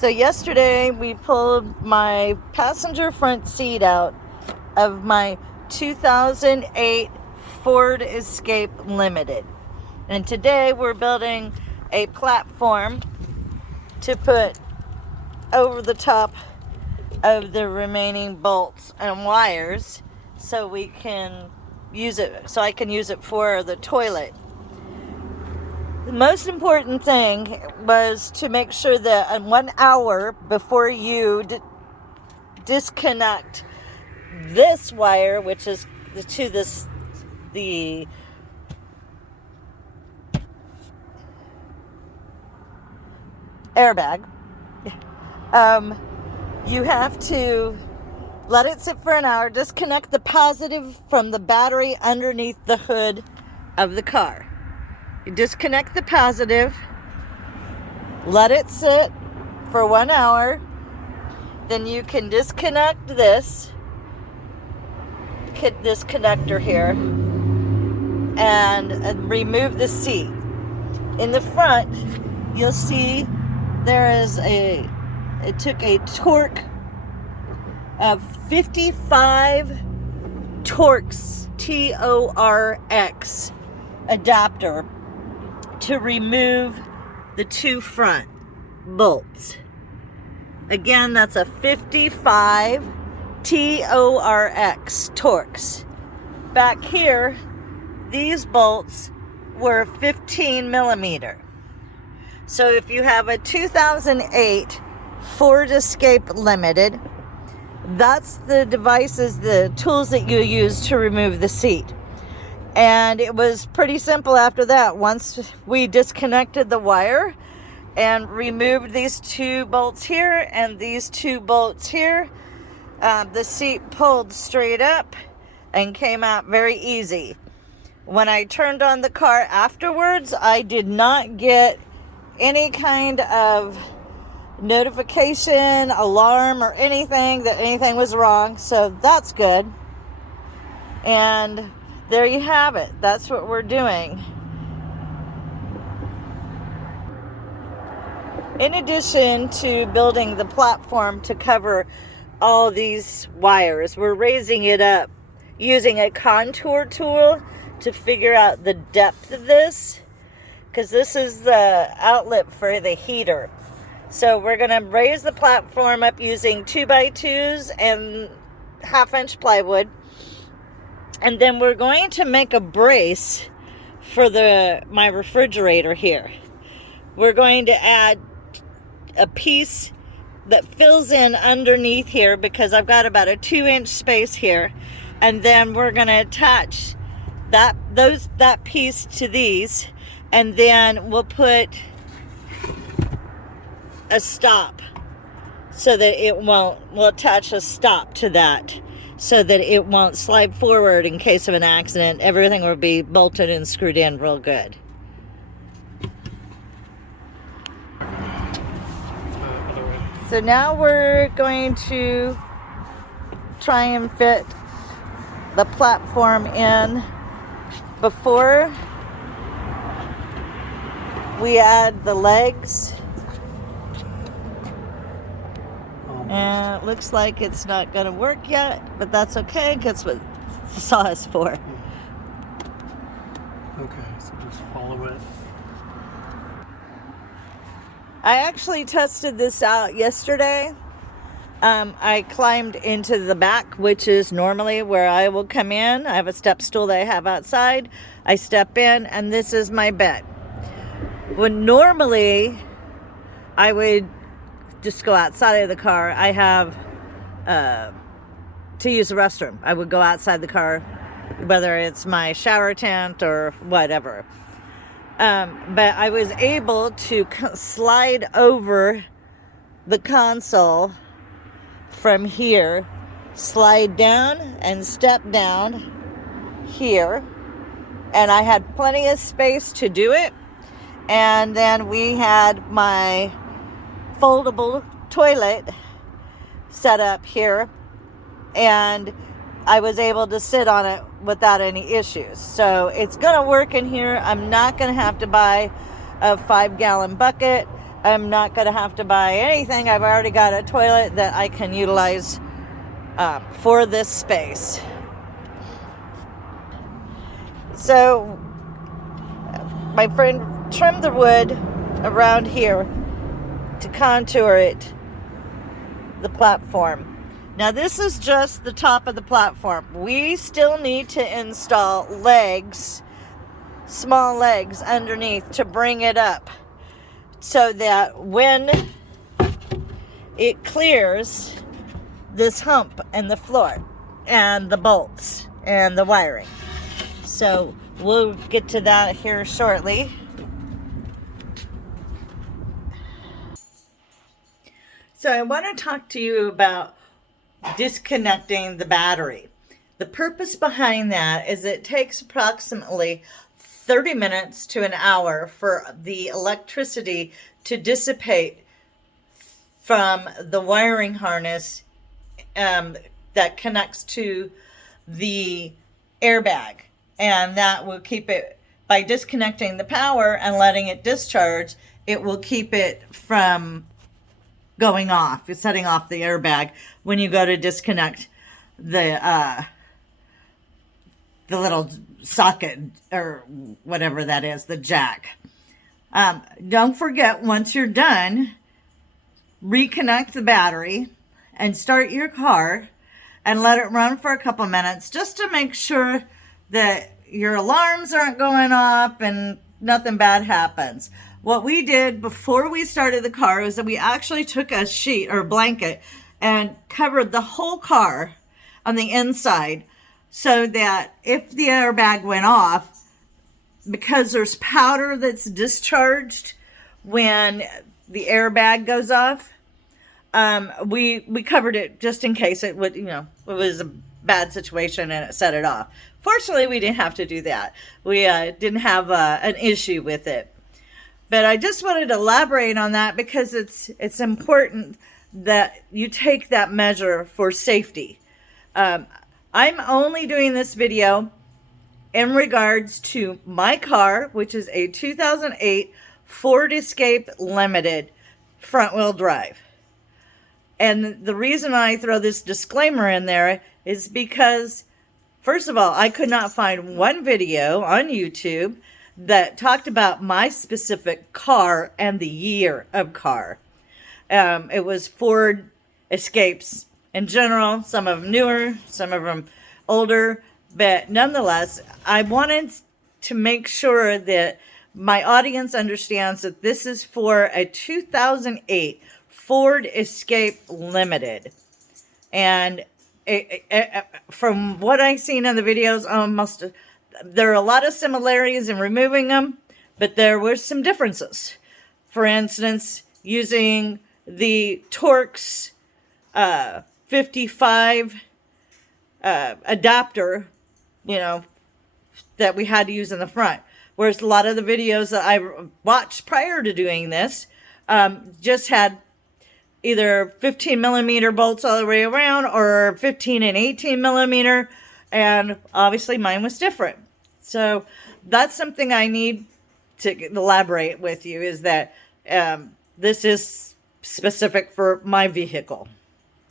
So yesterday we pulled my passenger front seat out of my 2008 Ford Escape Limited. And today we're building a platform to put over the top of the remaining bolts and wires so we can use it, so I can use it for the toilet. The most important thing was to make sure that 1 hour before you disconnect this wire, which is to the airbag, you have to let it sit for an hour, disconnect the positive from the battery underneath the hood of the car. You disconnect the positive, let it sit for 1 hour, then you can disconnect this connector here and remove the seat. In the front, you'll see there is it took a torque of 55 Torx, Torx adapter to remove the two front bolts. Again, that's a 55 Torx, Torx. Back here, these bolts were 15 millimeter. So if you have a 2008 Ford Escape Limited, that's the devices, the tools that you use to remove the seat. And it was pretty simple after that. Once we disconnected the wire and removed these two bolts here and these two bolts here, the seat pulled straight up and came out very easy. When I turned on the car afterwards, I did not get any kind of notification, alarm, or anything that anything was wrong, so that's good. And there you have it. That's what we're doing. In addition to building the platform to cover all these wires, we're raising it up using a contour tool to figure out the depth of this, because this is the outlet for the heater. So we're going to raise the platform up using 2x2s and 1/2-inch plywood. And then we're going to make a brace for my refrigerator here. We're going to add a piece that fills in underneath here because I've got about a 2-inch space here. And then we're going to attach that piece to these, and then we'll put a stop so that we'll attach a stop to that so that it won't slide forward in case of an accident. Everything will be bolted and screwed in real good. So now we're going to try and fit the platform in before we add the legs. And it looks like it's not going to work yet, but that's okay, because what the saw is for. Okay, so just follow it. I actually tested this out yesterday. I climbed into the back, which is normally where I will come in. I have a step stool that I have outside. I step in, and this is my bed. When normally I would just go outside of the car, I have to use the restroom. I would go outside the car, whether it's my shower tent or whatever. But I was able to slide over the console from here, slide down and step down here, and I had plenty of space to do it. And then we had my foldable toilet set up here, and I was able to sit on it without any issues. So it's gonna work in here. I'm not gonna have to buy a 5-gallon bucket. I'm not going to have to buy anything. I've already got a toilet that I can utilize for this space. So my friend trimmed the wood around here to contour it, the platform. Now this is just the top of the platform. We still need to install legs, small legs underneath to bring it up so that when it clears this hump and the floor and the bolts and the wiring. So we'll get to that here shortly. So I want to talk to you about disconnecting the battery. The purpose behind that is it takes approximately 30 minutes to an hour for the electricity to dissipate from the wiring harness that connects to the airbag. And that will keep it, by disconnecting the power and letting it discharge, it will keep it from going off, setting off the airbag when you go to disconnect the little socket or whatever that is, the jack. Don't forget, once you're done, reconnect the battery and start your car and let it run for a couple minutes just to make sure that your alarms aren't going off and nothing bad happens. What we did before we started the car is that we actually took a sheet or blanket and covered the whole car on the inside so that if the airbag went off, because there's powder that's discharged when the airbag goes off, we covered it just in case it would, it was a bad situation and it set it off. Fortunately, we didn't have to do that. We didn't have an issue with it. But I just wanted to elaborate on that because it's important that you take that measure for safety. I'm only doing this video in regards to my car, which is a 2008 Ford Escape Limited front-wheel drive. And the reason I throw this disclaimer in there is because, first of all, I could not find one video on YouTube that talked about my specific car and the year of car. It was Ford Escapes in general, some of them newer, some of them older, but nonetheless, I wanted to make sure that my audience understands that this is for a 2008 Ford Escape Limited. And from what I've seen in the videos, there are a lot of similarities in removing them, but there were some differences. For instance, using the Torx 55 adapter, that we had to use in the front. Whereas a lot of the videos that I watched prior to doing this just had either 15 millimeter bolts all the way around or 15 and 18 millimeter. And obviously mine was different. So that's something I need to elaborate with you, is that this is specific for my vehicle.